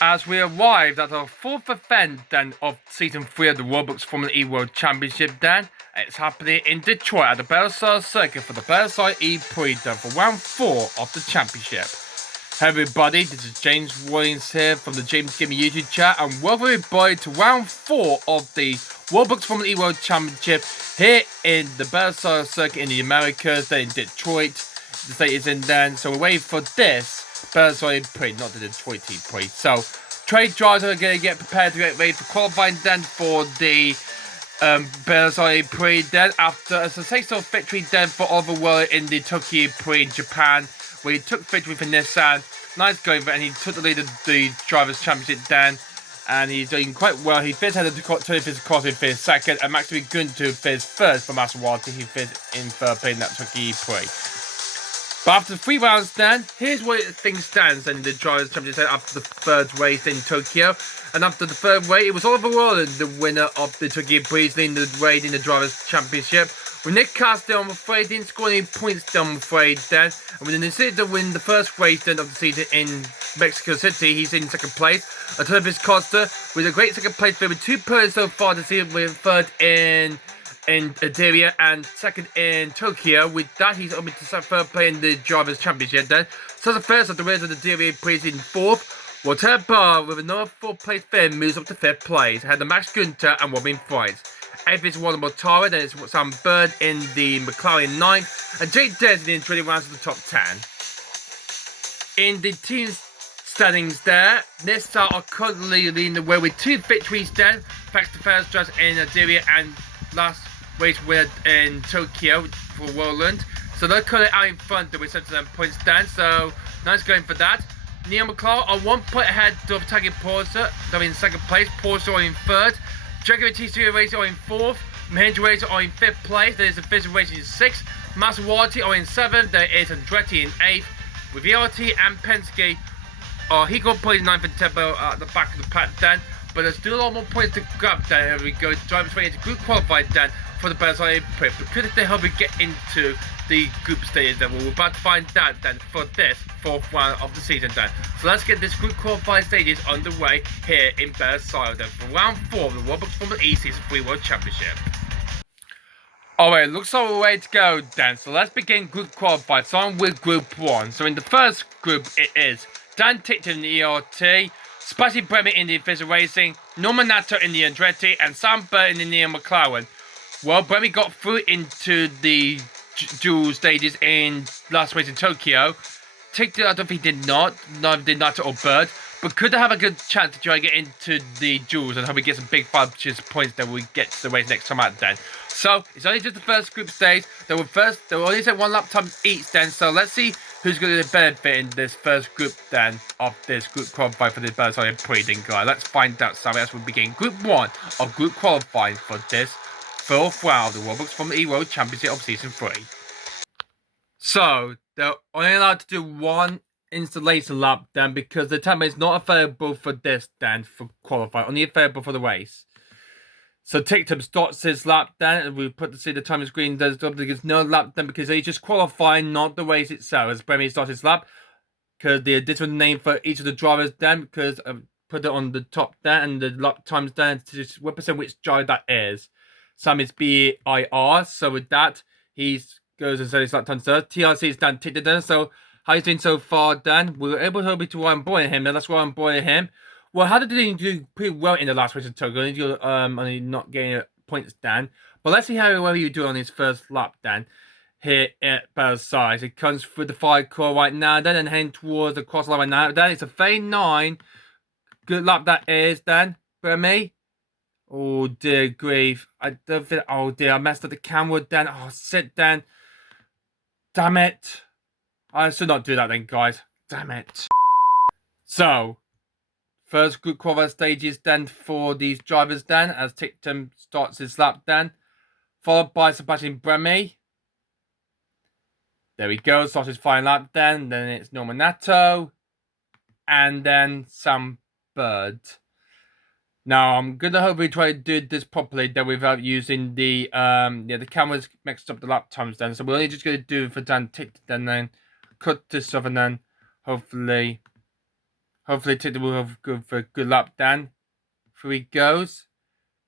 As we arrived at our fourth event then of Season 3 of the Roblox Formula E World Championship then. It's happening in Detroit at the Bellside Circuit for the Bellside E-Prix then for round 4 of the championship. Hey everybody, this is James Williams here from the James Gaming YouTube chat, and welcome everybody to round 4 of the Roblox Formula E World Championship here in the Bellside Circuit in the Americas, then in Detroit. The state is in then, so we're waiting for this Bellside E-Prix, not the Detroit E-Prix. So, trade drivers are going to get prepared to get ready for qualifying then for the Bellside E-Prix then after a sensational victory then for Oliver Weller in the Tokyo E-Prix in Japan, where he took victory for Nissan. Nice going for, and he took the lead of the Drivers' Championship then, and he's doing quite well. He finished ahead of the 25th Crossing for his second, and Max Gunter for his first for Maserati, who finished in third place in that Tokyo E-Prix. But after 3 rounds then, here's where things stands in the Drivers' Championship after the third race in Tokyo. And after the third race, it was Oliver Rowland, the winner of the Tokyo E-Prix, leading the race in the Drivers' Championship. With Nick Castillo, I'm afraid, didn't score any points then, I'm afraid, then. And with the decision to win the first race then of the season in Mexico City, he's in second place. Travis Costa, with a great second place with 2 points so far this season, with third in Adaria and second in Tokyo. With that, he's only to third place in the Drivers' Championship then. So the first of the race of the Adaria plays in fourth. While Ted Barr, with another 4th place finish, moves up to 5th place. Had the Max Gunter and Robin Fries. 8th is Warren Mortara, then it's Sam Bird in the McLaren 9th, and Jake Desmond in 20 rounds of the top 10. In the team standings there, Nissan are currently leading the way with 2 victories then, thanks to first drives in Adaria and last race winner in Tokyo for Roland. So they're currently out in front with 77 points then, so nice going for that. Neil McLaren are 1 point ahead of Tagi Porsche, they're in second place, Porsche are in third. Jaguar T3 Racer are in 4th, Mahindra Racer are in 5th place, there is a Fisher Racer in 6th, Maserati are in 7th, there is Andretti in 8th, with VRT and Penske he got points 9th and 10th at the back of the pack then, but there's still a lot more points to grab then. Here we go, drivers ready to group qualify then for the Bellside E-Prix, but could they help get into the group stage then? We're about to find out then for this 4th round of the season then. So let's get this group qualifying stages underway here in Bellside then for round 4 of the Roblox Formula E Season 3 World Championship. Alright, looks like we're ready to go then. So let's begin group qualifying. So I'm with group 1. So in the first group it is Dan Tickton in the ERT, Spicy Bremer in the Fisher Racing, Norman Nato in the Andretti, and Sam Bird in the Neil McLaren. Well, Bremer got through into the dual stages in last race in Tokyo. Tickton, I don't think did not, neither did Nato or Bird, but could have a good chance to try and get into the duels and hope we get some big 5 points that we get to the race next time out then. So it's only just the first group stage. They will only take 1 lap time each then. So let's see who's going to benefit in this first group then of this group qualifying for the Bellside E-Prix then, guys. Let's find out. So as we begin group 1 of group qualifying for this 4th round of the Roblox Formula E World Championship of Season 3. So they're only allowed to do 1 installation lap then, because the time is not available for this then for qualifying, only available for the race. So Tictum starts his lap then, and we put the time screen. There's no lap then because he's just qualifying, not the race itself. As Bremy starts his lap, because the different name for each of the drivers then, because I put it on the top there, and the lap times then to just represent which driver that is. Sam is BIR, so with that, he goes and says his lap times there. TRC is Dan Tictum then, so how he's doing so far then. We were able to onboard him, and that's why I'm onboarding him. Well, how did he do pretty well in the last race of Tokyo? Only not getting points then. But let's see how well he do on his first lap then. Here at Bellside. He comes through the 5 core right now, then and heading towards the cross line right now. Then it's a 39 good luck that is then, Bremy. Oh dear grief. I don't think, oh dear, I messed up the camera then. Oh, sit then. Damn it. I should not do that then, guys. Damn it. So, first group qualifier stages then for these drivers then, as Tictum starts his lap then. Followed by Sebastian Bremy. There we go, starts his final lap then. Then it's Norman Nato. And then Sam Bird. Now, I'm going to hopefully try to do this properly then without using the the cameras mixed up the lap times then. So we're only just going to do it for Dan Tictum and then cut this off and then hopefully Tictum will have good lap then. Through he goes.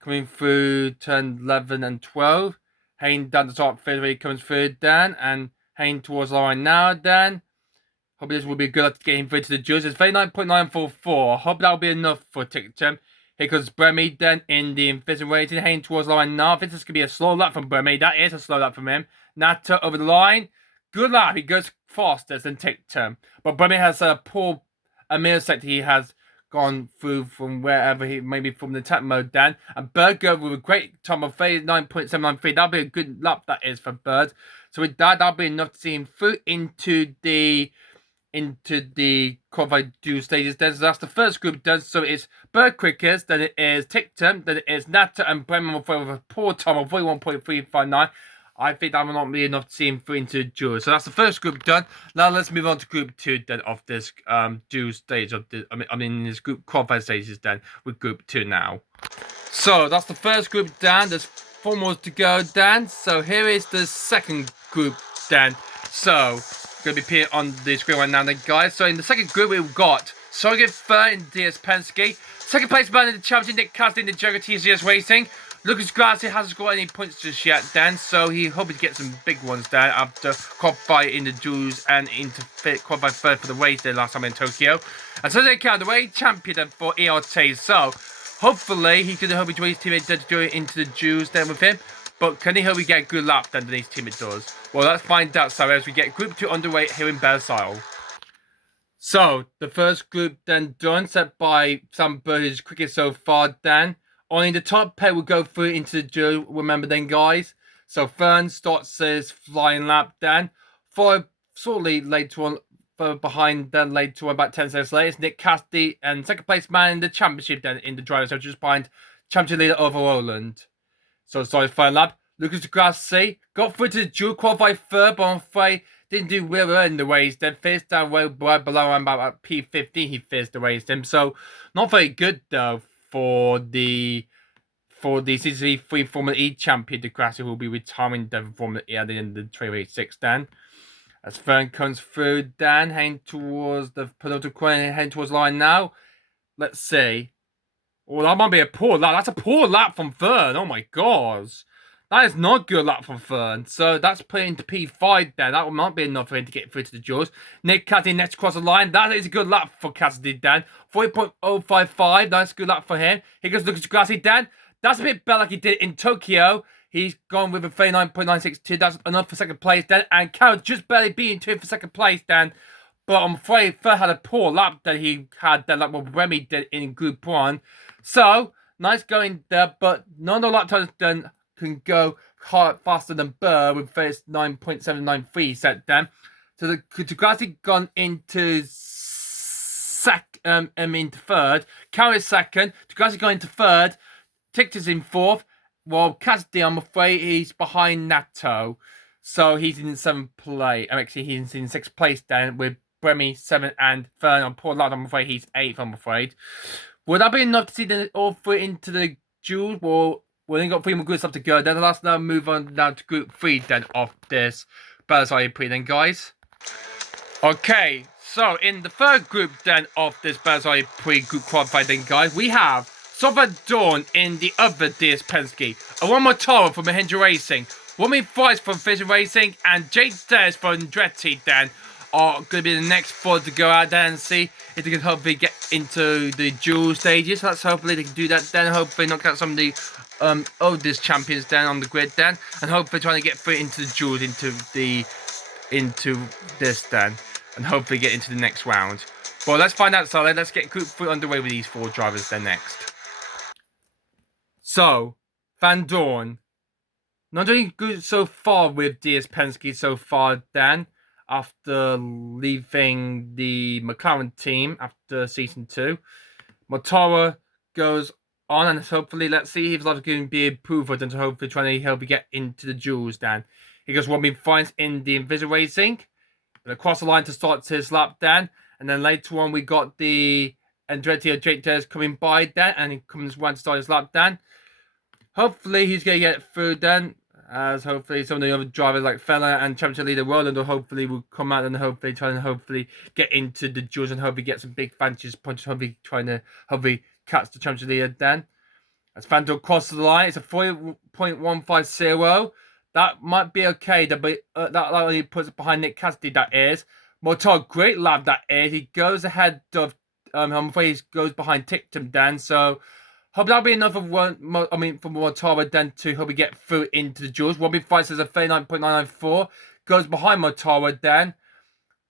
Coming through turn 11 and 12. Hayne down the top fade where he comes through Dan. And Hayne towards the line now Dan. Hope this will be good at getting through to the juice. It's 39.944. Hope that'll be enough for Tictum. Here comes Bremy then in the invisible rating. Hayne towards the line now. I think this could be a slow lap from Bremy. That is a slow lap from him. Nato over the line. Good lap. He goes faster than Tictum. But Bremy has a poor millisecond. He has gone through from wherever he, maybe from the attack mode then. And Bird go with a great time of 39.793. That'll be a good lap that is for Bird. So with that, that'll be enough to see him through into the qualified dual stages then. So that's the first group done. So it's Bird quickest, then it is Tictum, then it is Nato and Bremen with a poor time of 41.359. I think that will not be enough to see him through into the duel. So that's the first group done. Now let's move on to group 2 then of this dual stage of the this group qualified stages then with group 2 now. So that's the first group done. There's 4 more to go then. So here is the second group then. So going to be appearing on the screen right now then, guys. So in the second group we've got Sorgen third in DS Penske. Second place man in the championship, Nick Cassidy in the Jugger TCS Racing. Lucas Grassi hasn't scored any points just yet then, so he hoping to get some big ones there after qualify in the duels and into qualify third for the race there last time in Tokyo. And so they count the way champion then for ERT. So hopefully he can hope his teammate to do it into the duels then with him. But can he hope we get a good lap then than his teammate does? Well, let's find out so as we get group 2 underway here in Bersile. So the first group then done, set by Sam Bird, who's quickest so far then. Only the top pair will go through into the duel, remember then, guys. So Fern starts his flying lap then. Followed shortly later on, further behind then later on, about 10 seconds later, it's Nick Cassidy and second place man in the championship then in the driver, so just behind champion leader over Roland. So sorry, flying lap. Lucas Grassi got through to the duel, qualified third, but I'm afraid didn't do well in the race. Then finished down well below him about P15. He finished the race him, so not very good though. For the CC3 Formula E champion, the Grassi will be retiring the Formula E at the end of the 2086 then. As Fern comes through, Dan heading towards the penultimate corner, heading towards the line now. Let's see. Oh, that might be a poor lap. That's a poor lap from Fern. Oh my gosh. That is not a good lap from Fern. So that's put into P5 there. That might be enough for him to get through to the duels. Nick Cassidy next across the line. That is a good lap for Cassidy, Dan. 40.055. That's a good lap for him. Here goes Lucas Grassi, Dan. That's a bit better like he did in Tokyo. He's gone with a 39.962. That's enough for second place, Dan. And Carol just barely beating to him for second place, Dan. But I'm afraid Fern had a poor lap that he had there, like what Remy did in Group 1. So, nice going there, but none of the lap times done can go hard faster than Burr with 39.793 set then. So the Grassi gone into into third. Carroll is second. Grassi gone into third. Tictum's in fourth. While Cassidy, I'm afraid he's behind Nato. So he's in 7th place. Actually, he's in 6th place then with Bremy 7th and Fern on poor lap. I'm afraid he's 8th, I'm afraid. Would that be enough to see them all three into the duel? Well, we only got 3 more good stuff to go. Then let's now move on down to group 3 then of this Bersile E-Prix then, guys. Okay, so in the third group then of this Bersile E-Prix group qualified then, guys, we have Southern Dawn in the other DS Penske, Awan Motaro from Mahindra Racing, Roman Price from Vision Racing, and Jade Stairs from Andretti then are going to be the next 4 to go out there and see if they can hopefully get into the dual stages. Let's hopefully they can do that then. Hopefully knock out some of the oldest champions down on the grid then, and hopefully trying to get through into the duels into this then, and hopefully get into the next round. But let's find out, so let's get Group 3 underway with these 4 drivers then next. So, Van Dorn. Not doing good so far with DS Penske so far, Dan, after leaving the McLaren team after Season 2. Motora goes on, and hopefully, let's see if life can be improved, and hopefully trying to help you get into the duels, Dan. He goes one being finds in the Invisible Racing, and across the line to start his lap, Dan. And then later on, we got the Andretti Ojeda coming by, Dan, and he comes one to start his lap, Dan. Hopefully, he's going to get through, Dan, as hopefully some of the other drivers like Fella and Championship Leader Roland will hopefully will come out and hopefully try and hopefully get into the duels and hopefully get some big advantages punches, hopefully trying to hopefully catch the Championship Leader Dan. As Fandor crosses the line, it's a 4.150. That might be okay, but that only puts it behind Nick Cassidy, that is. Motor, great lap, that is. He goes ahead of, I'm afraid he goes behind Tictum, Dan, so hope that'll be enough of one. I mean, for Motara then to hope we get through into the duels. Robin Fight says a 39.994. Goes behind Motara then.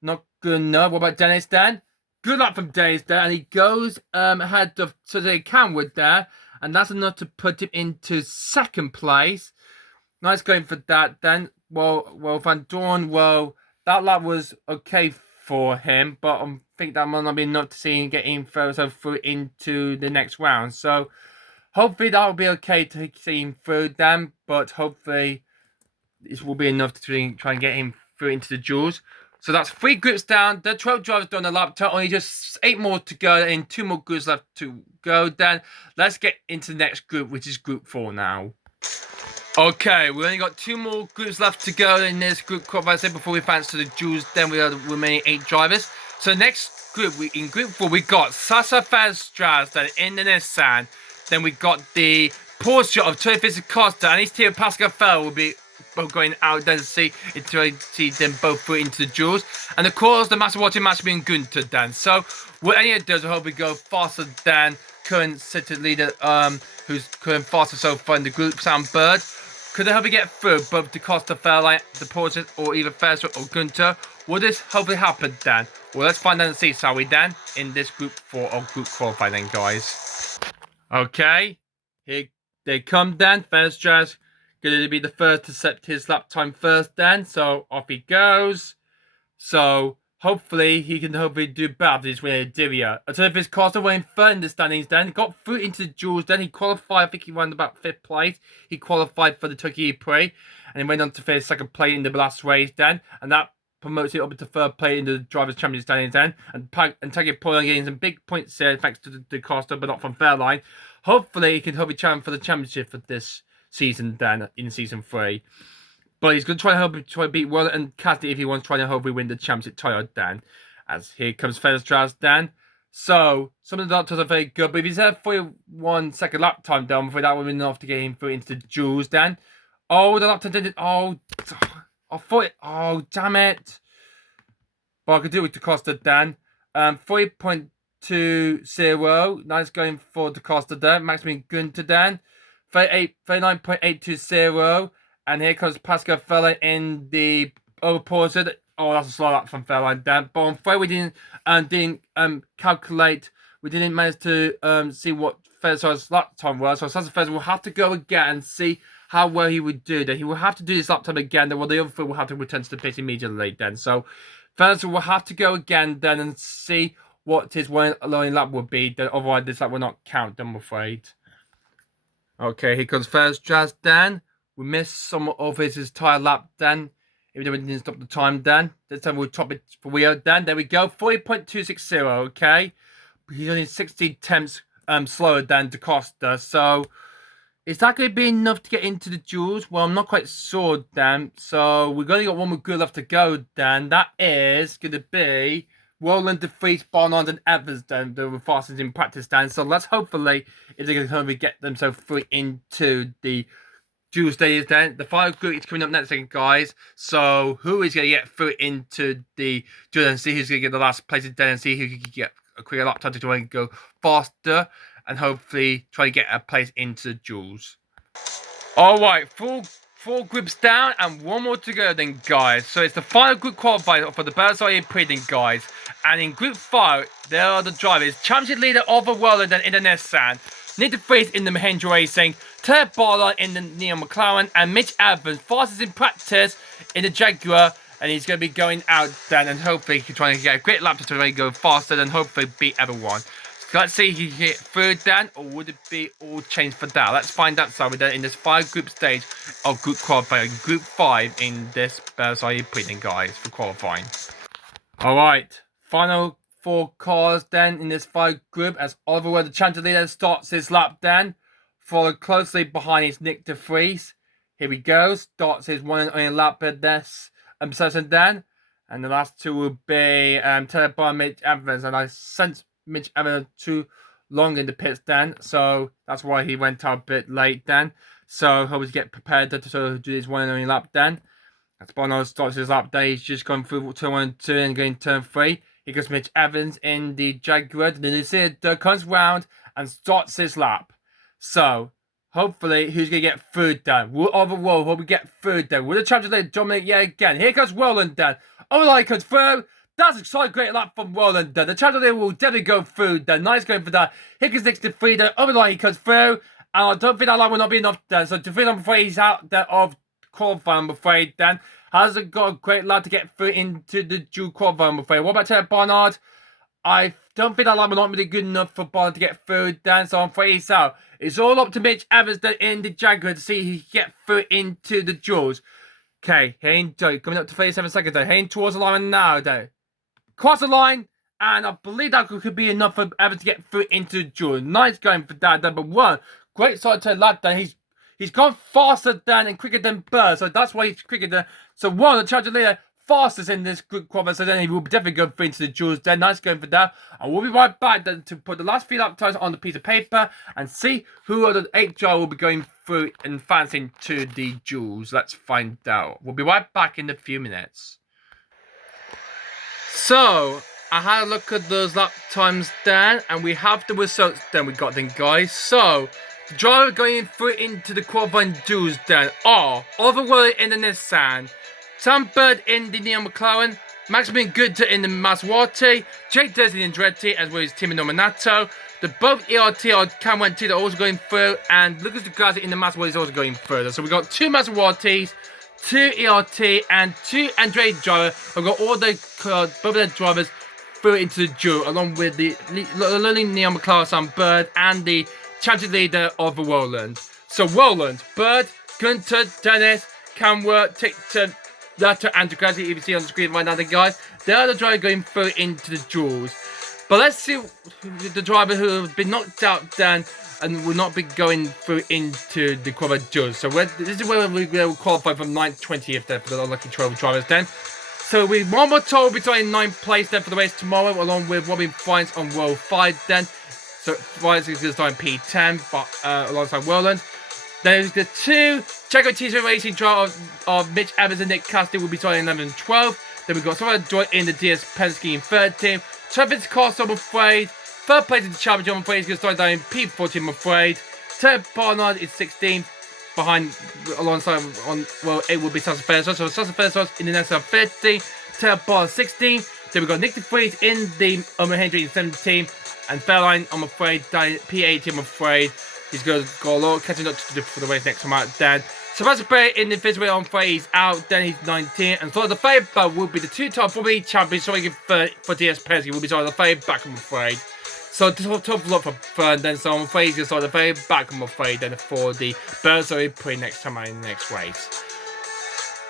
Not good enough. What about Dennis then? Good luck from Dennis there. And he goes ahead of Suzuki Camwood there. And that's enough to put him into second place. Nice going for that then. Well, Van Dorn, well, that lap was okay for him, but I think that might not be enough to see him getting further through into the next round. So hopefully that will be okay to see him through them, but hopefully this will be enough to try and get him through into the duels. So that's 3 groups down. The 12 drivers done the lap. Only just 8 more to go and 2 more groups left to go. Then let's get into the next group, which is Group 4 now. Okay, we only got 2 more groups left to go in this group club. I said before we advance to the duels, then we have the remaining 8 drivers. So next group, in Group 4, we got Sasa Fastras, then in the Nissan. Then we got the Porsche of Turfis Costa and his team Pascal Fell will be both going out there to see them both through into the duels. And of course, the Master Watching match being Gunter then. So what any of those, I hope we go faster than current city leader, who's current faster so far in the group, Sam Bird. Could they hopefully get through both the Costa Fairlight, the Porsche, or either Fester or Gunter? Will this hopefully happen, Dan? Well, let's find out and see, shall we, Dan? In this Group 4 or Group Qualify then, guys. Okay, here they come, Dan. Festras going to be the first to set his lap time first, Dan. So off he goes. So hopefully he can hopefully do better this with Diria. I don't know if his Costa went third in the standings then. Got through into the duels then. He qualified, I think he won about 5th place. He qualified for the Turkey E-Prix. And he went on to finish 2nd place in the last race then. And that promotes it up to 3rd place in the Drivers' Championship standings then. And taking point getting some big points there thanks to the Costa, but not from Fairline. Hopefully he can hopefully challenge for the championship for this season then in Season 3. But he's going to try to beat World and Cassidy if he wants to try to hopefully win the championship title, Dan. As here comes Federstras, Dan. So, some of the doctors are very good, but if he's had 41 second lap time, Dan, I'm afraid that would be enough to get him through into the duels, Dan. Oh, the lap time didn't. Oh, I thought it. Oh, damn it. But I could do it with the Costa, Dan. 3.20. Nice going for the Costa, Dan. Maximum Gunter, Dan. 39.820. And here comes Pascal Fella in the Porsche. Oh, that's a slow lap from Fairline, Dan. But I'm afraid we didn't calculate. We didn't manage to see what Federer's lap time was. So Sasa Federer will have to go again and see how well he would do. Then he will have to do this lap time again. Then, well, the other three will have to return to the pit immediately. Then, so Federer will have to go again then and see what his one alone lap would be. Then, otherwise, this lap will not count. I'm afraid. Okay, here comes Federer, Dan. We missed some of his entire lap, Dan. Even though we didn't stop the time, Dan. This time we'll top it for Wheel, Dan. There we go. 40.260, okay? He's only 60 tenths slower than DaCosta. So, is that going to be enough to get into the duels? Well, I'm not quite sure, Dan. So, we've only got one more good left to go, Dan. That is going to be Roland, DeFries, Barnard, and Evans, Dan. They were fastest in practice, Dan. So, let's hopefully, if they can get themselves through into the duel stages, then the final group is coming up next, guys. So who is going to get through into the duel and see who's going to get the last place in then and see who can get a quicker lap time to try and go faster and hopefully try to get a place into the duels. All right, four groups down and one more to go then, guys. So it's the final group qualifier for the Bersai E-Prix then, guys. And in Group 5, there are the drivers. Championship leader of the world in the Nissan. Nick DeVries in the Mahindra Racing. Ted Barlow in the Neil McLaren. And Mitch Evans, fastest in practice in the Jaguar. And he's going to be going out then. And hopefully he can try and get a great lap to go faster and hopefully beat everyone. So let's see if he can get through then. Or would it be all changed for that? Let's find out. So we're there in this 5-group stage of group qualifying. Group 5 in this E-Prix, guys, for qualifying. Alright. Final 4 cars then in this 5 group as Oliver Ware, the champion leader, starts his lap then. Followed closely behind is Nick DeVries. Here he goes. Starts his one and only lap at this session then. And the last 2 will be Taylor by Mitch Evans. And I sent Mitch Evans too long in the pits then. So that's why he went out a bit late then. So he'll always get prepared to do his one and only lap then. As Bono starts his lap day, he's just gone through turn 1 and 2 and going turn 3. Here goes Mitch Evans in the Jaguar. The Lucia comes round and starts his lap. So, hopefully, who's going to get through then? Will overall, will we get through then? Will the champion dominate yet again? Here comes Roland then. Overall comes through. That's a solid great lap from Roland then. The champion will definitely go through then. Nice going for that. Here comes Nick DeVries then. Overall he comes through. And I don't think that lap will not be enough then. So, DeVries, I'm afraid he's out there of qualifying, I'm afraid then. Hasn't got a great lap to get through into the dual qualifying, I'm afraid. What about Ted Barnard? I don't think that lap will not be good enough for Barnard to get through then, so I'm afraid he's out. It's all up to Mitch Evans then in the Jaguar to see if he can get through into the duels. Okay, heading coming up to 37 seconds though. Heading towards the line now though. Cross the line, and I believe that could be enough for Evans to get through into the duel. Nice going for that, number 1. Great start to the lap then. He's gone faster than and quicker than Burr, so that's why he's quicker than. So one, the champion leader, fastest in this group qualifying, so then he will definitely go through into the duels. Then nice going for that. And we'll be right back then to put the last 3 lap times on the piece of paper and see who are the 8 drivers will be going through and advancing to the duels. Let's find out. We'll be right back in a few minutes. So I had a look at those lap times then, and we have the results then we got then, guys. So the driver going through into the qualifying duels then are Oliver Ware in the Nissan, Sam Bird in the Neil McLaren, Maximilian Good in the Maserati, Jake Desney in Andretti as well as Timo Nominato. The both ERT or Cam went to are also going through, and Lucas Di Grassi in the Maserati is also going further. So we got 2 Maseratis, 2 ERT, and 2 Andretti drivers. We've got all the both of their drivers through into the duel, along with the lonely Neil McLaren, Sam Bird, and the champion leader of Roland. So Roland, Bird, Gunter, Dennis, Camworth, Tickton, Lato, and Di Grassi, you can see on the screen right now, the guys. They are the driver going through into the duels. But let's see the driver who has been knocked out then and will not be going through into the qualified duels. So this is where we will qualify from 9th to 20th there for the unlucky 12 drivers then. So one more total will be starting in 9th place then for the race tomorrow, along with Robin Fines on World 5 then. So Fines is going to start in P10 but, alongside Roland. There's the 2 Jaguar T-Shirt Racing drivers of Mitch Evans and Nick Cassidy will be starting in 11 and 12. Then we've got Sarah Joy in the DS Penske in 3rd team. Travis Castle, I'm afraid. 3rd place in the championship, I'm afraid. He's going to start down in P14, I'm afraid. Ted Barnard is 16th. Behind, alongside, well, it will be Sasha Ferris. So Sasha Ferris in the next 15th. Ted Barnard 16th. Then we've got Nick DeVries in the Henry in 17th. And Fairline, I'm afraid, down P18, I'm afraid. He's going to go a lot catching up to do for the race next time out then. Sebastian Bray in the fifth way on Frey, he's out, then he's 19. And so the third back will be the 2-time Formula E champion, so for DS Penske will be starting the third back, I'm afraid. So tough lot for third, then so I'm afraid he's going to start the third back, I'm afraid, then for the Berzo E-Prix next time out in the next race.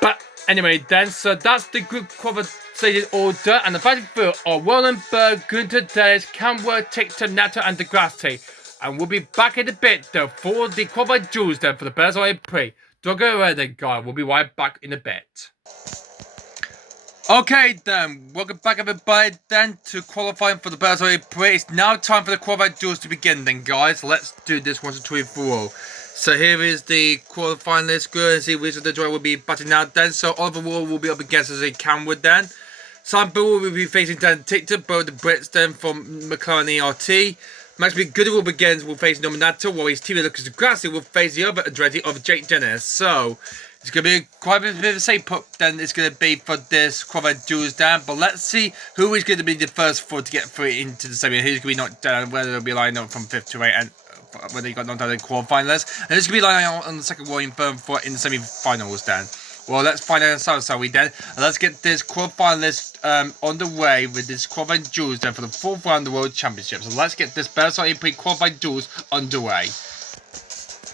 But anyway, then, so that's the group qualification order. And the fighting field are Roland, Berg, Gunther, Dennis, Camworth, Tickton, Nato, and Di Grassi. And we'll be back in a bit, though, for the qualified duels, then, for the Berzo E-Prix. Don't go away then, guys. We'll be right back in a bit. Okay, then. Welcome back, everybody, then, to qualifying for the Berzo E-Prix. It's now time for the qualified duels to begin, then, guys. Let's do this once and twice for all. So here is the qualifying list. Go and see which of the driver will be battling out, then. So Oliver Wall will be up against us in Camwood, then. Sam Bill will be facing Dan Tickton, both the Brits, then, from McLaren ERT. Max Goodall will begin will face Nominato, while his teammate Lucas Di Grassi will face the other Andretti of Jake Dennis. So, It's going to be quite a bit of a safe put than it's going to be for this qualified duels down. But let's see who is going to be the first four to get through into the semi. Who's going to be knocked down, whether it'll be lined up from 5th to 8th, and whether you got knocked down in quarterfinals. And who's going to be lying on the second warring firm for in the semi-finals then. Well, let's find out ourselves, shall we then? And let's get this quarterfinalist on the way with this qualified duels then for the 4th round of the World Championship. So let's get this Bearside E-Prix qualified duels underway.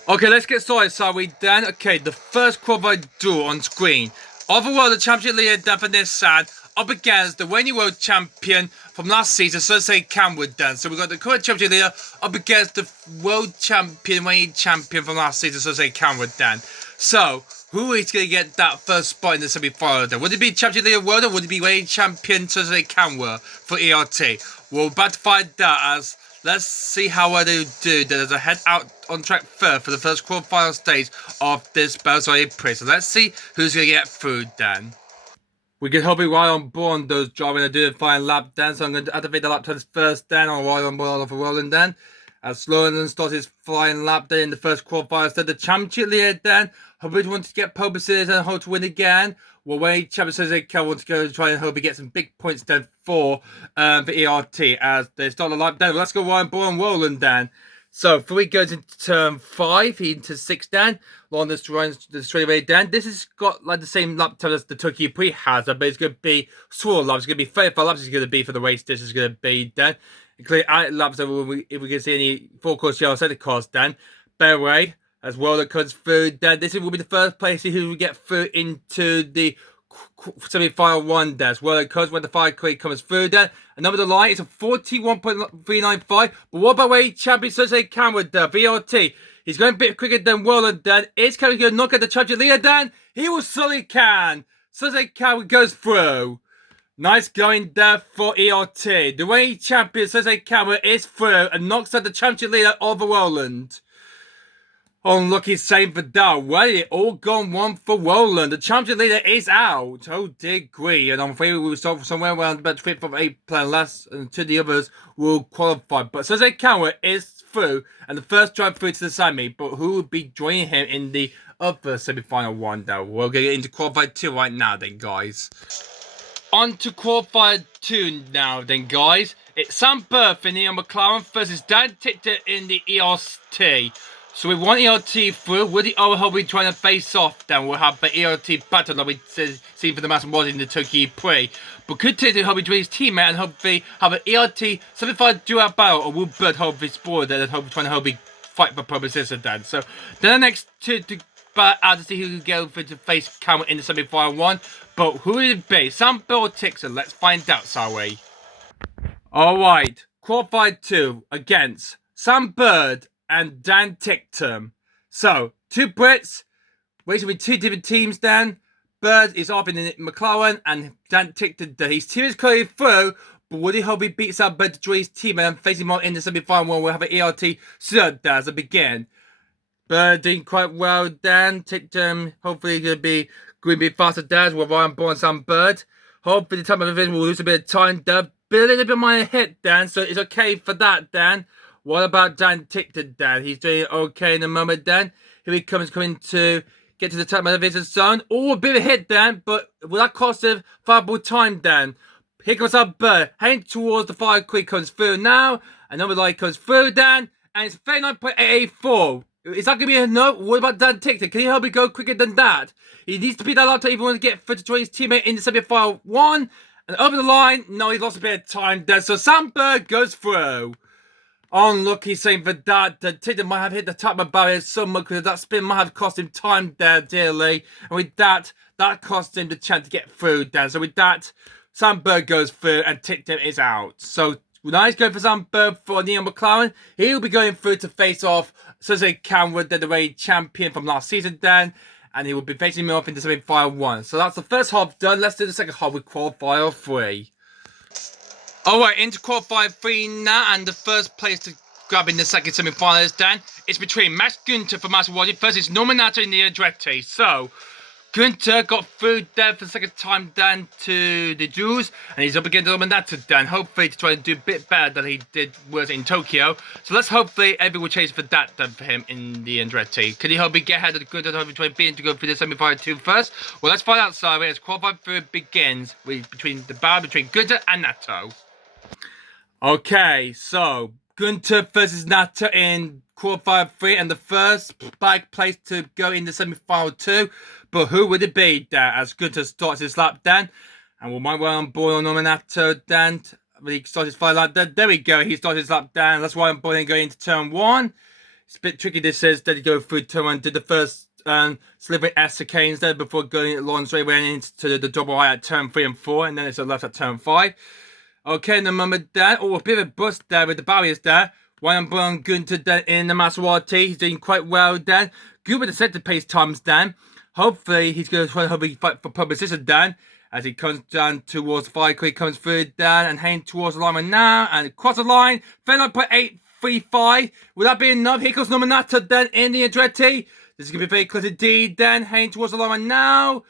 Okay, let's get started, shall we then? Okay, the first qualified duel on screen. Overall, the championship leader then for this side up against the reigning world champion from last season, Cersei Camwood then. So we've got the current championship leader up against the world champion, reigning champion from last season, Cersei Camwood then. So, who is going to get that first spot in the semi-final then? Would it be championship leader world or would it be reigning champion Cersei Camwood for ERT? We're about to find that as... Let's see how well they do as I head out on track third for the first quarterfinal stage of this Bearside E-Prix. So let's see who's going to get through then. We can hope we right on board on those driving to do the final lap then. So I'm going to activate the lap times first then. I'll ride on board for rolling then. As Sloan starts his flying lap then in the first quarterfinal stage. The championship leader then. Hopefully he wants to get pole position and hope to win again. Well, when champion says they wants to go try and hope he gets some big points then for ERT as they start the lap then. Let's go Ryan Bourne and Roland then. So 3 goes into turn 5, into 6 then. London's runs the straightaway then. This has got like the same lap time as the Tokyo Pre has, but it's going to be swirl laps. It's going to be 35 laps. It's going to be for the race. This is going to be then. Including 8 laps if we can see any forecourse yellow center cars then. Bearway. As well that comes through then. This will be the first place who will get through into the semi-final one there. As well it comes when the fire creek comes through then. And number the line is a 41.395. But what about where champion Cersei Camwood there? VRT. He's going a bit quicker than Roland then. Is Camwood going to knock at the champion leader then? He will certainly can. Cersei Camwood goes through. Nice going there for ERT. The reigning champion Cersei Camwood is through and knocks at the champion leader of Roland. Unlucky save for that. Well, it all gone one for Roland. The champion leader is out. Oh, dear grief. And I'm afraid we will start somewhere around about 5th of 8th plan less, and 2 of the others will qualify. But Cersei Camwood is through, and the first drive through to the semi. But who will be joining him in the other semi-final one, though? We'll get into qualified 2 right now, then, guys. On to qualified 2 now, then, guys. It's Sam Burth in the McLaren versus Dan Tichter in the ERT. So we want ERT through. Will the other be trying to face off then? We'll have the ERT battle that we seen for the Master Mod in the Tokyo Pre. But could Tichter hopefully join his teammate and hopefully have an ERT 75 dual battle, or will Bird hopefully spoil that and hopefully trying to hopefully fight for pole position then. So then the next 2 to battle out to see who can go for to face Cameron in the semi-final one. But who will it be? Sam Bill or Tixon? Let's find out, shall we? Alright, qualified 2 against Sam Bird and Dan Tichter. So, 2 Brits, racing with 2 different teams then. Bird is off in the McLaren and Dan Tichter, his team is currently through, but Woody Hobie beats out Bird to join his team and facing him on in the semi-final one. We'll have an ERT third there as a begin. Bird doing quite well then. Tichter hopefully going to be faster there with Ryan Bourne and Sam Bird. Hopefully the time of the vision will lose a bit of time there. But a little bit minor hit then, so it's okay for that then. What about Dan Tichter then? He's doing okay in the moment then. Here he comes coming to get to the top of the vision zone. Oh, a bit of a hit then, but will that cost him viable time then? Here comes our Bird, heading towards the fire creek comes through now. Another light comes through then, and it's 39.884. Is that going to be a no? What about Dan Tichter? Can he help me go quicker than that? He needs to beat that laptop if he wants to get through to join his teammate in the semi-final one. And over the line, no, he lost a bit of time there. So Sam Bird goes through. Unlucky saying for that. The Tichter might have hit the top of the barrier somewhat because that spin might have cost him time there dearly. And with that cost him the chance to get through then. So with that, Sam Bird goes through and Tichter is out. So nice going for Sam Bird for Neil McLaren. He'll be going through to face off Cersei Camwood, the reigning champion from last season then. And he will be facing me off in the semi-final one. So that's the first half done. Let's do the second half with qualifier 3. Alright, into qualifier 3 now. And the first place to grab in the second semi-final is then. It's between Max Günther for Master Warrior versus Norman Natter in the Andretti. So, Gunter got through there for the second time down to the Jews, and he's up against Nominata Dan, hopefully to try and do a bit better than he did was in Tokyo. So let's hopefully everyone will chase for that then for him in the Andretti. Can he hopefully get ahead of the Gunter, hopefully try being to go through the semi-final 2 first? Well, let's find out, Simon, as qualifying 3 begins between the battle between Gunter and Nato. Okay, so Gunter versus Nato in qualifier 3 and the first bike place to go in the semi-final 2. But who would it be there as Gunter starts his lap then? And we might well on board on Nominato then. He starts his final lap there. There we go. He starts his lap down. That's why I'm boarding going into turn 1. It's a bit tricky. This is that you go through turn 1, did the first slippery S chicanes there before going along straight away into the double I at turn 3 and 4, and then it's a left at turn 5. Okay, the moment there. Oh, a bit of a bust there with the barriers there. One on Gunter then in the Maserati. He's doing quite well then. Good with the center pace times then. Hopefully, he's going to try to fight for pole position then. As he comes down towards the 5, he comes through down and heading towards the line right now. And across the line, 39.835. Will that be enough? Here comes Nominata then in the Andretti. This is going to be very close indeed then. Heading towards the line right now.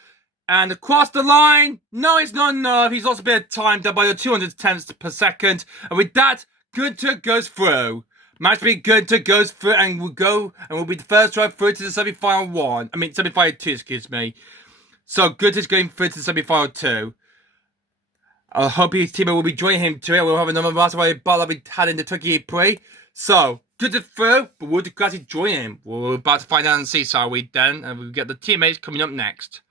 And across the line. No, it's not enough. He's also been timed down by the 200 tenths per second. And with that, Gunter goes through. Match be Gunter goes through and will be the first drive through to the semi-final 1. I mean, semi-final 2, excuse me. So Gunter's going through to the semi-final 2. I hope his teammate will be joining him to it. We'll have another Maserati battle that we had in the Tokyo E-Prix. So, Gunter through, but will Ducati join him? We're about to find out and see, so we then, and we'll get the teammates coming up next.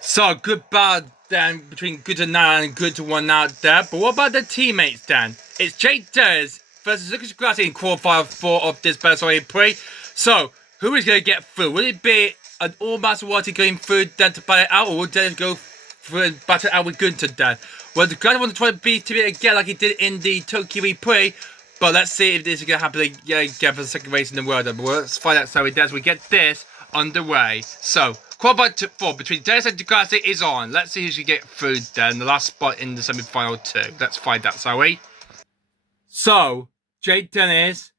So, good battle then between Gunter now and Gunter 1 out there. But what about the teammates then? It's Jake Dez versus Lucas Grassi in qualifier 4 of this Maserati E-Prix. So, who is going to get through? Will it be an all Maserati going through then to battle it out, or will Dez go through and battle it out with Gunter then? Well, the Grassi wants to try to beat it again like he did in the Tokyo E-Prix, but let's see if this is going to happen again for the second race in the world. But let's find out so he does. We get this underway. So, qualifier 4 between Dez and Ducati is on. Let's see who should get through then. The last spot in the semi-final 2. Let's find out, shall we? So, Jake Dennis,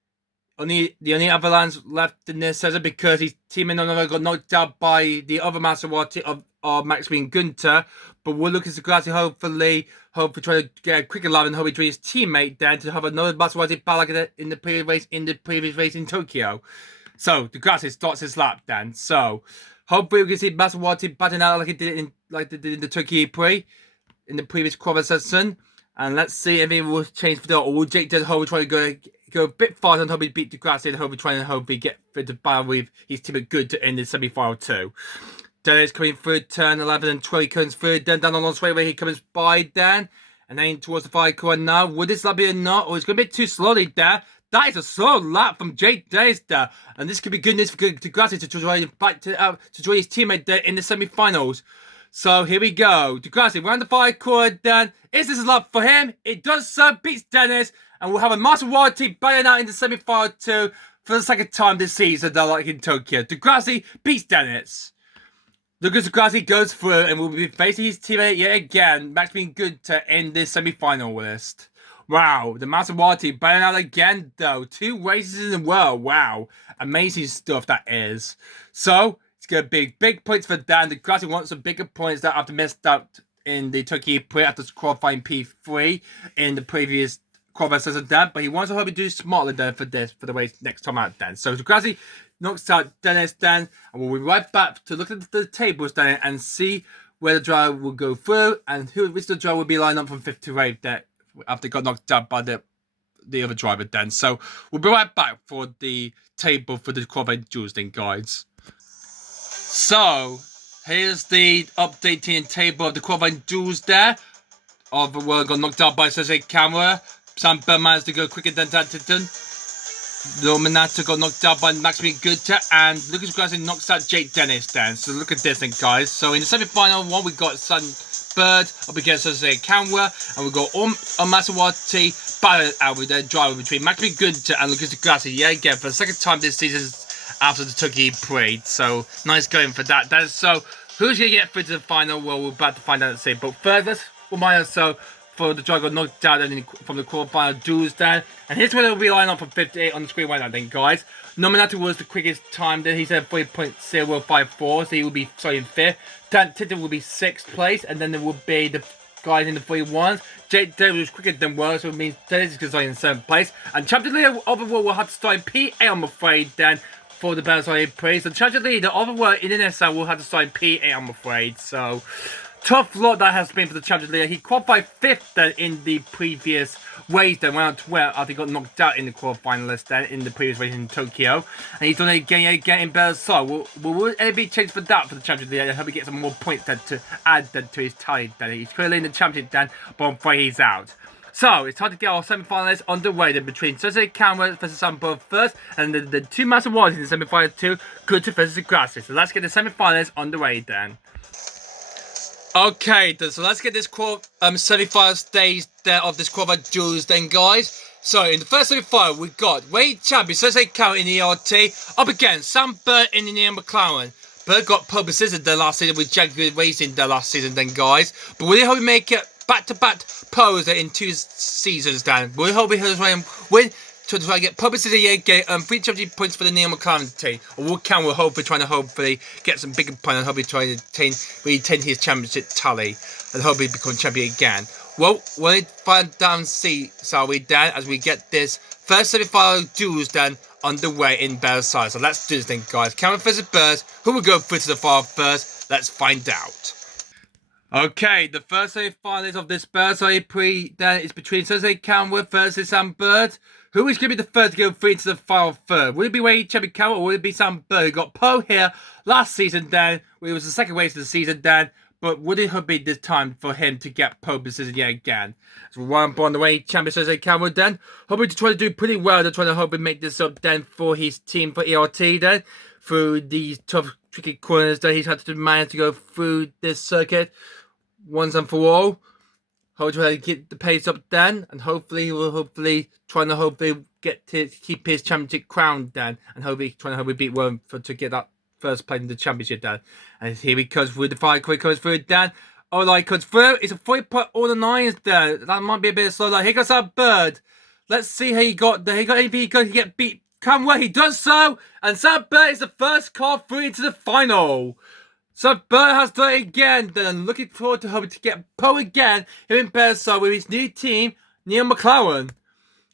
the only avalanche left in this season because his teammate got knocked out by the other Maserati of Max being Gunter. But we'll look at Ducati hopefully try to get a quicker lap and hopefully join his teammate then to have another Maserati battle like in the previous race in Tokyo. So Ducati starts his lap then. So hopefully we can see Maserati battling out like they did in the Tokyo E-Prix in the previous qualifier session. And let's see if it will change for that. Or will Jake Dennis hopefully try to go a bit faster and hopefully beat Ducati and hopefully get fit to battle with his teammate Gunter in the semi-final 2. Dennis coming through turn 11 and 12. He comes through then down the straight where he comes by then. And then towards the 5 corner now. Would this lap be enough? Or it's going to be too slowly there. That is a slow lap from Jake Dennis there. And this could be good news for Ducati to try to fight to join his teammate there in the semi-finals. So here we go. Ducati round the 5 corner then. Is this a lap for him? It does so. Beats Dennis. And we'll have a Maserati battling out in the semi-final 2 for the second time this season, like in Tokyo. Ducati beats Dennis. Lucas Grassi goes through and will be facing his teammate yet again, Max being good to end this semi-final list. Wow, the Maserati battling out again though. 2 races in a row. Wow, amazing stuff that is. So, it's going to be big points for Dan. The Grassi wants some bigger points that after missed out in the Tokyo E-Prix after qualifying P3 in the previous qualifier session Dan, but he wants to hope to do smartly then for the race next time out Dan. So, Grassi knocks out Dennis then, and we'll be right back to look at the tables then and see where the driver will go through and which the driver will be lined up from 5th to 8th there after he got knocked out by the other driver then. So we'll be right back for the table for the qualifying duels then, guys. So here's the updating table of the qualifying duels there. Of the world got knocked out by Sergei Camera. Sam Bell managed to go quicker than Tanton. Nominata got knocked out by Max being Gunter, and Lucas Grassi knocks out Jake Dennis then. So look at this then, guys. So in the semi-final 1, we got Bird up against Jose Camera, and we got Maserati battle out with their driver between Max being Gunter and Lucas Grassi. Yeah, again for the second time this season after the Tokyo E-Prix. So nice going for that. So who's gonna get through to the final? Well, we're about to find out and see. But first, let's remind ourselves for the driver got knocked out from the quarterfinal duels then. And here's where they'll be lining up from 58 on the screen right now then, guys. Nominato was the quickest time then. He said 40.054, so he will be in 5th. Dan Titten will be 6th place, and then there will be the guys in the 41s. Jake Davis was quicker than World, so it means Dennis is going to start in 7th place. And Champions League overall will have to start in P8, I'm afraid, then, for the Bersai E-Prix. So Champions League, the overall in NSL will have to start in P8, I'm afraid. So tough lot that has been for the Champions League. He qualified 5th then in the previous race, then went out to where after he got knocked out in the quarterfinalists then in the previous race in Tokyo. And he's done it again in Bersai. Will anything change for that for the Champions League? I hope he gets some more points then to add then to his tally then. He's clearly in the championship then, but I'm afraid he's out. So, it's time to get our semi-finalists underway then between Jose Cameron versus Sambo first, and the two massive ones in the semi-final 2, Gunter versus Grassi. So let's get the semi-finalists underway then. Okay, so let's get this semi-final stage there of this qualified duels then, guys. So, in the first semi-final, we got Wade Champion, Jose Cameron in the ERT, up against Sam Bird in the Neil McLaren. Bird got pole position there last season with Jaguar Racing there last season then, guys. But we hope we make it back-to-back pose in 2 seasons then. We hope we win to try to get publicity again, 3 championship points for the Neil McLaren team. Or we're hopefully get some bigger points and hopefully try to retain his championship tally and hopefully become champion again. Well, we'll find down shall we then as we get this first semi-final duels then underway in Bersai. So let's do this thing, guys. Cameron versus Bird. Who will go through to the final first? Let's find out. Okay, the first semi-finals of this Bersai E-Prix then is between Jose Cameron versus Sam Bird. Who is going to be the first to go through to the final third? Will it be Wade Champion Cameron or will it be Sam Bird who got Poe here last season then? It was the second race of the season then. But would it be this time for him to get pole position yet again? So we're on the way, Champion Jose Cameron then. Hoping to try to do pretty well. They're trying to hope and make this up then for his team for ERT then. Through these tough, tricky corners that he's had to manage to go through this circuit once and for all. Hopefully get the pace up then, and hopefully he will trying to get to keep his championship crown then, and trying to beat one to get that first place in the championship then. And here he comes through the fight, quick comes through then. Olai comes through. It's a 3.09 there. That might be a bit slow. Here goes that Bird. Let's see how he got there. He got anything he got to get beat. Camway, he does so, and Sam Bird is the first car through into the final. So Bird has done it again, then looking forward to hoping to get Poe again here in Bersai with his new team, Neil McLaren.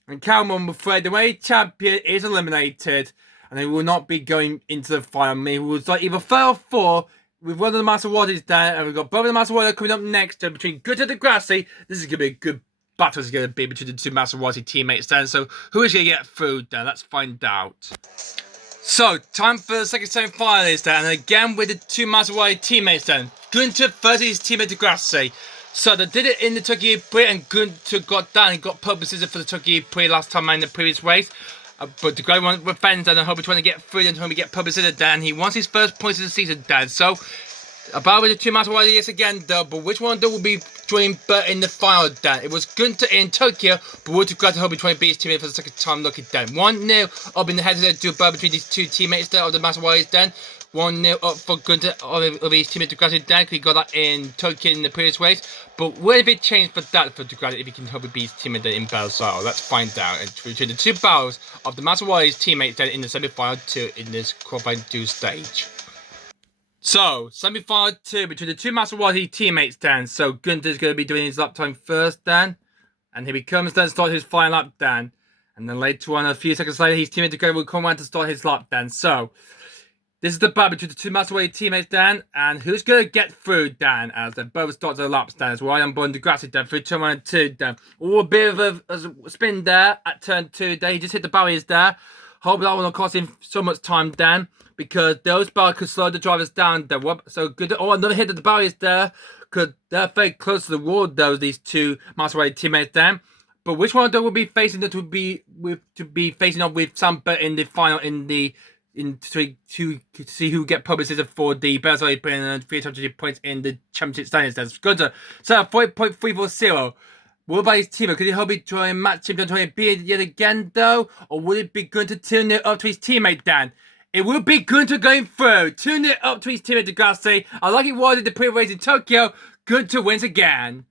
And Cameron, I'm afraid, the way champion is eliminated, and he will not be going into the final. I mean, he was like either 3rd or 4 with one of the Maseratis there, and we've got both of the Maserati coming up next between Gunter and Grassi. This is going to be a good battle. It's going to be between the two Maserati teammates then. So who is going to get through then? Let's find out. So, time for the second semi-finalist then, and again with the two Maserati teammates then. Gunter versus his teammate Grassi. So they did it in the Tokyo E-Prix, and Gunter got down and got pole position for the Tokyo E-Prix last time in the previous race. But the guy wants revenge and I hope he's trying to get through and trying to get pole position then. He wants his first points of the season then. So, about with the two Maserati yes again though, but which one will be joining Bert in the final then? It was Gunter in Tokyo, but we're glad to hope he's trying to beat his teammate for the second time lucky then. 1-0 up in the head-to-head duel between these two teammates there of the Maseratis then. 1-0 up for Gunter of his teammate Degrassi then, because he got that in Tokyo in the previous race. But will it change for that for Degrassi if he can hope he beats his teammate in Bersai? Let's find out. And between the two battles of the Maseratis teammates then in the semi-final 2 in this qualifying duel stage. So, semi-final 2 between the two Maserati teammates then. So, Gunter's going to be doing his lap time first then. And here he comes then to start his final lap then. And then later on, a few seconds later, his teammate Degrassi will come around to start his lap then. So, this is the battle between the two Maserati teammates then. And who's going to get through then as they both start their laps then. As well, I am born Degrassi then through turn 1 and 2 then. Oh, a bit of a spin there at turn 2 there. He just hit the barriers there. Hope that will not cost him so much time then, because those barriers could slow the drivers down there. So good. Oh, another hit of the barriers there, because they're very close to the wall, these two Maserati teammates then. But which one of them will be facing that would be facing off with Sam Bird in the final to see who get published for the Bersai and 300 points in the championship standings. That's good. So 4.340. What about his teammate? Could he hope he try and match him to try and beat it yet again though? Or would it be Gunter 2-0 up to his teammate Dan? It will be Gunter going through. 2-0 up to his teammate Degrassi. I like it was in the pre-race in Tokyo. Gunter wins again.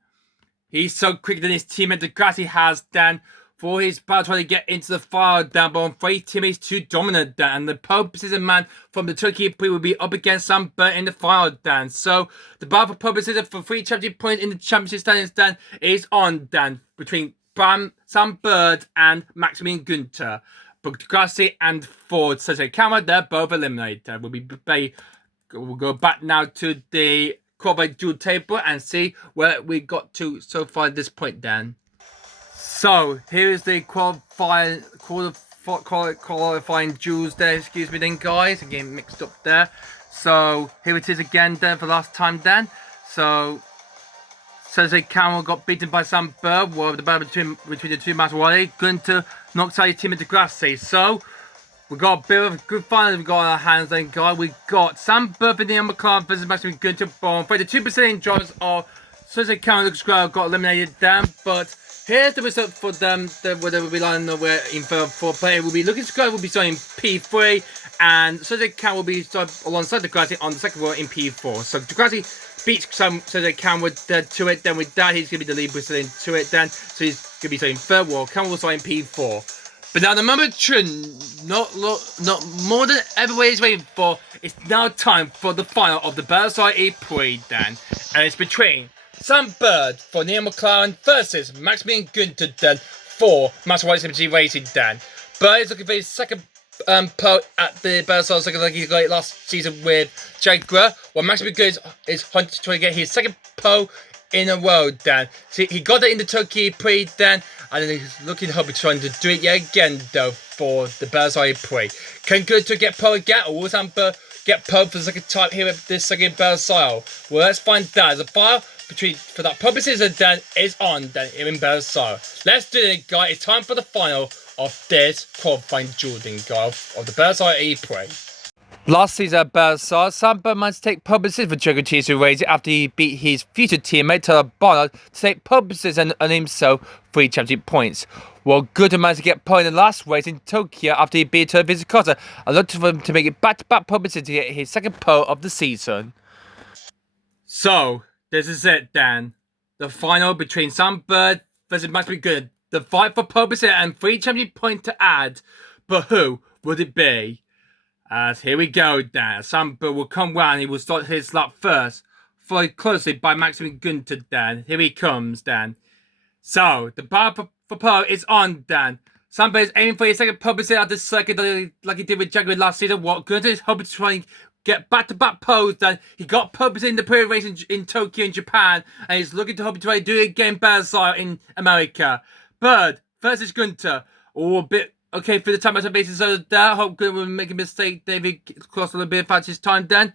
He's so quicker than his teammate Degrassi has, Dan. For his battle trying to get into the fire, Dan, but on 3 teammates too dominant, Dan. And the purposes of man from the Turkey E-Prix will be up against Sam Bird in the final, Dan. So the battle for purposes for 3 championship points in the championship standings, Dan, is on, Dan, between Sam Bird and Maximilian Günther. But Degrassi and Ford, so Camera, they're both eliminated. We'll go back now to the qualified duel table and see where we got to so far at this point, Dan. So here's the qualifying duels there. Excuse me, then, guys. I'm getting mixed up there. So here it is again, then, for last time, Dan. So Sergey Camel got beaten by Sam Bird, while the battle between the two Maserati. Günther knocks out his team into Degrassi. So we got a bit of a good final we've got on our hands, then, guys. We got Sam Bird in the McLaren versus Maximilian Günther. Bomb. 32% drivers of Sergey Camel got eliminated, Dan, but here's the result for them. Where they will be lying nowhere in for play. Will be looking square will be starting P3, and Sergey Camel will be starting alongside Degrassi on the second row in P4. So Degrassi beats Sergey Camel to it. Then with that, he's going to be the lead whistling to it. Then so he's going to be starting third row. Camel will start in P4. But now the moment not more than everybody is waiting for. It's now time for the final of the Bersai E-Prix, Dan, and it's between Sam Bird for Neil McLaren versus Maximilian Günther, Dan, for Maserati MG Racing, Dan. Bird is looking for his second pole at the Bersai, looking like he got it last season with Jaguar, while Maximilian Günther is trying to get his second pole in a row, Dan. See, he got it in the Turkey E-Prix, Dan, and then he's looking to hope trying to do it yet again, though, for the Bersai E-Prix. Can Günther get pole again, or will Sam Bird get pole for the second time here at this second Bersai? Well, let's find that. As a file for that purposes, Dan is on, Dan, here in Bersai. Let's do it, guys. It's time for the final of this qualifying duel, guys, of the Bersai E-Prix. Last season at Bersai, Sam Bird managed to take pole position for Jaguar Racing after he beat his future teammate Tyler Barnard to take pole position and earn himself 3 championship points. While Günther managed to get pole in the last race in Tokyo after he beat Turner Vizcarra and looked for him to make it back-to-back pole position to get his second pole of the season. So this is it, Dan. The final between Sam Bird versus Maximilian Günther. The fight for pole position and 3 championship points to add. But who would it be? As here we go, Dan. Sam Bird will come round. He will start his lap first, followed closely by Maximilian Günther, Dan. Here he comes, Dan. So the battle for pole is on, Dan. Sam Bird is aiming for his second pole position at this circuit like he did with Jaguar last season. What Günther is hoping to try and get back-to-back poles, Dan. He got pole position in the period race in Tokyo in Japan, and he's looking to hope to try to do it again Bersai in America. Bird versus Günther. Oh, a bit okay for the time as a basis. So there, hope Günther will make a mistake. David crossed a little bit fast his time, Dan.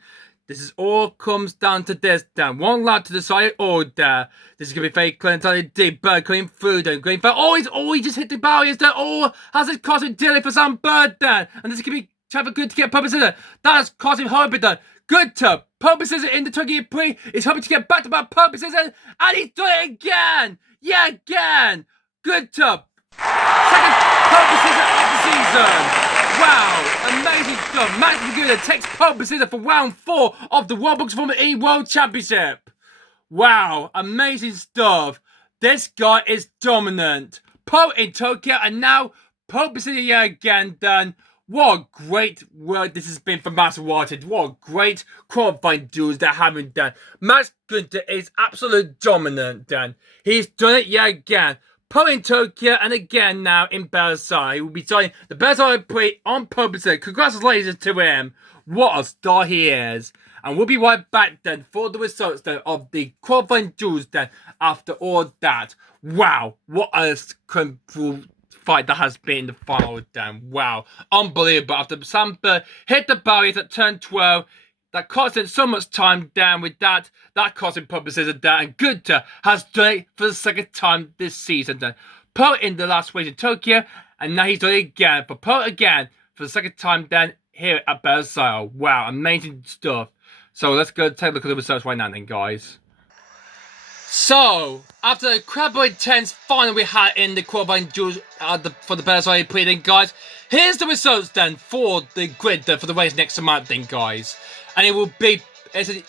This is all comes down to this, Dan. One lap to decide order. This is going to be very clear entirely deep. Bird coming through, Dan. Going for he just hit the barriers, Dan. Oh, has it cost him dearly for Sam Bird, Dan? And this is going to be time for Günther to get pole position. That has cost him horribly, Dan. Günther, pole position in the Turkey E-Prix. He's hoping to get back-to-back pole position, and he's doing it again. Yeah, again. Günther, second pole position of the season. Wow, amazing stuff. Maximilian Günther takes pole position for round 4 of the Roblox Formula E World Championship. Wow, amazing stuff. This guy is dominant. Pole in Tokyo and now pole position here again, Dan. What great work this has been for Maserati. What great qualifying duels they're having, Dan. Max Günther is absolute dominant, Dan. He's done it yet again. Pole in Tokyo and again now in Bersai. He will be starting the Bersai E-Prix on pole position. Congratulations to him. What a star he is. And we'll be right back then for the results then of the qualifying duels then after all that. Wow, what a fight that has been in the final, Dan. Wow, unbelievable. After Sam Bird hit the barriers at turn 12, that cost him so much time, Dan. With that cost him pole position, Dan. And Günther has done it for the second time this season, Dan. Pole in the last race in Tokyo, and now he's done it again for pole again for the second time, Dan, here at Bersai. Wow, amazing stuff. So let's go take a look at the results right now, then, guys. So, after the incredible intense final we had in the qualifying duels for the Bersai E-Prix, then, guys, here's the results then for the grid for the race next month, then, guys. And it will be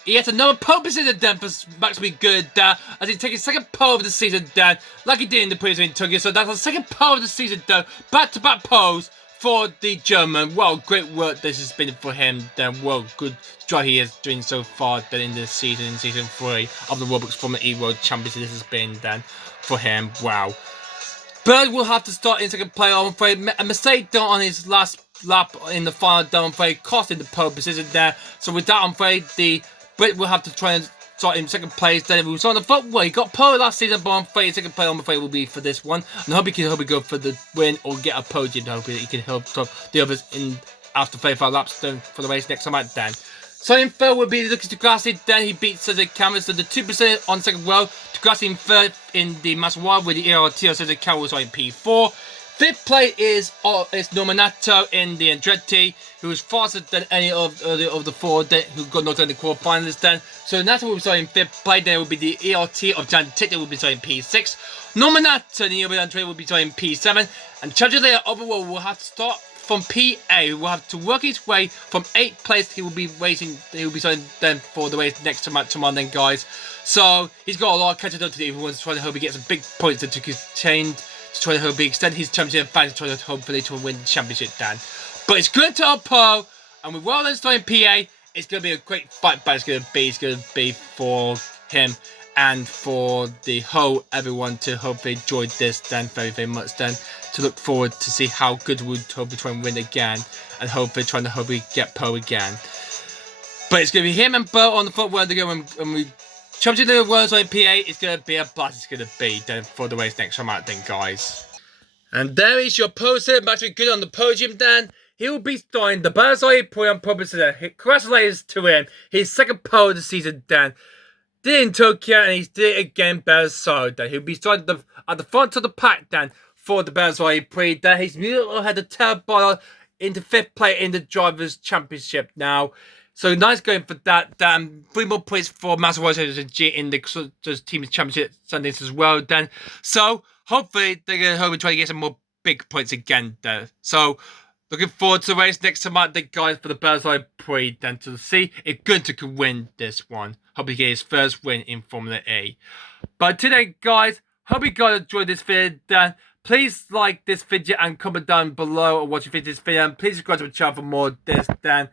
he has another pole position then for Max be good as he takes his second pole of the season then, like he did in the previous in Tokyo. So that's the second pole of the season then, back-to-back poles for the German. Well, great work this has been for him then. Well, good job he is doing so far then in this season, in season 3 of the Roblox Formula E World Championship. This has been then for him. Wow. Bird will have to start in second place, I'm afraid. A mistake done on his last lap in the final, I'm afraid, costing the pole position there. So with that, I'm afraid the Brit will have to try and start in second place. Then he was on the front. Well, he got pole last season, but I'm afraid second place, I'm afraid, will be for this one. And I hope he can go for the win or get a podium. I hope he can help the others in after 35 laps then for the race next time out then. So in third will be Lucas Degrassi. Then he beats Cedric Cameron. So the 2% on second row. Degrassi in third in the Master 1 with the ERT. Cedric Cameron was in P4. Fifth place is Nominato in the Andretti, who was faster than any of the four who got knocked out in the quarterfinals then. So Nato will be starting in fifth place. Then it will be the ERT of Jan Tick that will be starting in P6. Nominato in the Andretti will be starting in P7. And Chadwick overall will have to start from PA. He will have to work his way from 8th place. He will be racing. He will be starting then for the race next tomorrow then, guys. So he's got a lot of catching up to do if he wants to try to hope he gets some big points to his chain, to try to hope he extend his championship and to try to hopefully to win the championship then. But it's good to Oppo, and with well starting PA, it's going to be a great fight. But it's going to be for him and for the whole everyone to hopefully enjoy this then very much then, to look forward to see how good we hopefully try and win again, and hopefully trying to hopefully get Poe again. But it's going to be him and Bo on the footwear to go, and we jump to the world's on PA. It's going to be a blast. It's going to be then for the race next time out then, guys. And there is your poster. Match good on the podium then. He will be starting the Barzoi Poyan Publicity. Congratulations to him. His second pole of the season then. Did it in Tokyo, and he did it again Barzoi then. He'll be starting at the front of the pack then for the Barzoi E-Prix. Then he's had the tail into 5th place in the Drivers' Championship now. So nice going for that. 3 more points for Master G in the Team's Championship Sundays as well then. So hopefully they're going to hopefully try to get some more big points again there. So looking forward to the race next time out, the guys, for the Barzoi E-Prix then, to see if Gunter can win this one. Hope he get his first win in Formula E. But today, guys, hope you guys enjoyed this video then. Please like this video and comment down below on what you think of this video. And please subscribe to the channel for more of this then.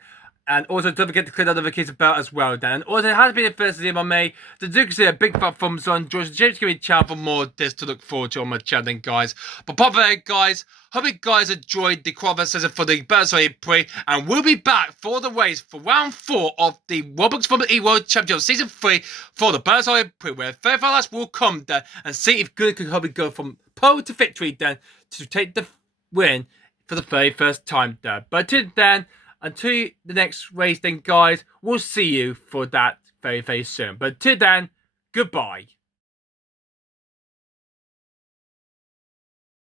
And also don't forget to click that notification bell as well then. And also, it has been the first video on me. So do consider a big fat thumbs on. George James give me a channel for more of this to look forward to on my channel then, guys. But apart from that, guys, hope you guys enjoyed the qualifier session for the Barzoi E-Prix. And we'll be back for the race for round 4 of the Roblox Formula E World Championship Season 3 for the Barzoi E-Prix, where 35 laps will come then and see if Good can hopefully go from pole to victory then to take the win for the very first time there. But until then, until the next race then, guys, we'll see you for that very soon. But till then, goodbye.